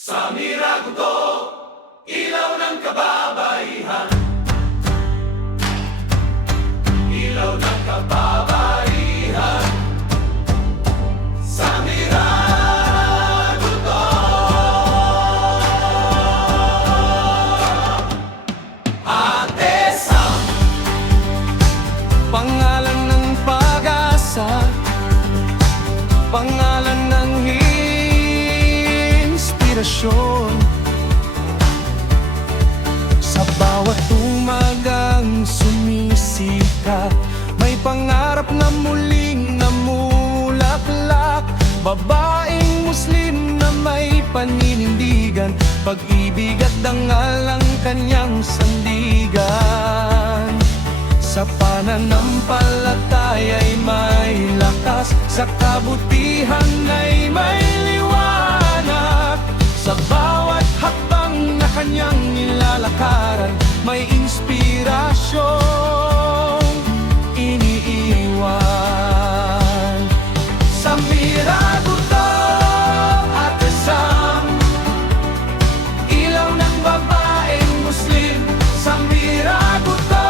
Sa Miraguto, ilaw ng kababaihan. Ilaw ng kababaihan. Sa Miraguto. Ate Sam, Pangalan ng pag-asa, pangalan ng inspirasyon. Sa bawat umagang sumisika, may pangarap na muling namulaklak. Babaeng Muslim na may paninindigan, pag-ibig at dangal ang kanyang sandigan. Sa pananampalataya'y may lakas, sa kabutihan ay may liwanag. Sa bawat hakbang na kanyang nilalakaran, may inspirasyong iniiwan. Sa Miraguto, Ate Sam, ilaw ng babaeng Muslim. Sa Miraguto,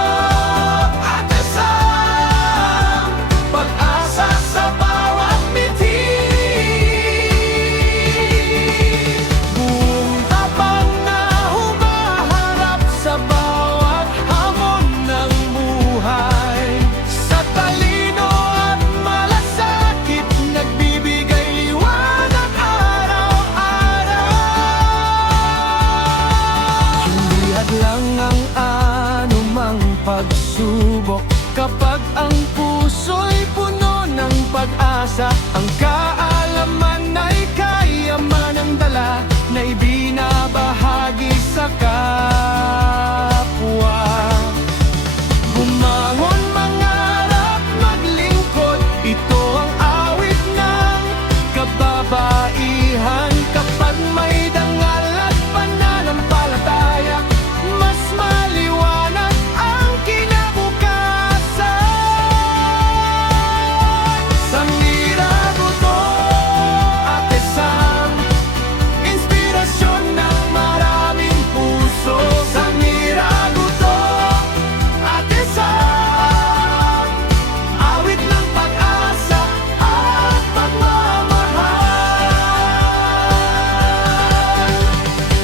Ate Sam, pag-asa sa bawat mitin. Buong tapang na humaharap sa bawat hamon ng buhay. Sa talino at malasakit, nagbibigay liwanag araw-araw. Hindi hadlang ang anumang pagsubok, kapag ang puso'y puno ng pag-asa. Ang kaalaman ay kayamanang dala, na ibinabahagi sa kapwa. Bumangon, mangarap, maglingkod, ito ang awit ng kababaihan. Kapag may dangal at pananampalataya, mas maliwanag ang kinabukasan. Sa Miraguto, Ate Sam, inspirasyon ng maraming puso. Sa Miraguto, Ate Sam, awit ng pag-asa at pagmamahal.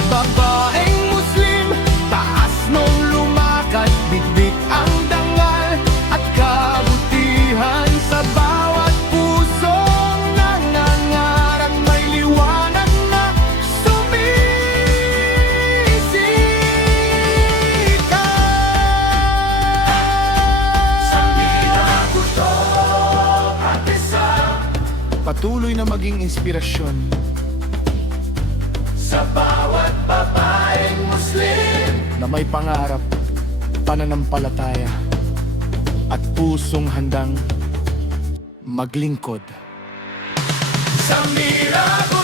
Babaeng Muslim, taas nung lumakad, bitbit ang dangal at kabutihan. Sa bawat pusong nangangarang, may liwanag na sumisikat. sa Miraguto, Ate Sam, Patuloy na maging inspirasyon sa bawat babaeng Muslim. na may pangarap, pananampalataya at pusong handang maglingkod. Sa Miraguto.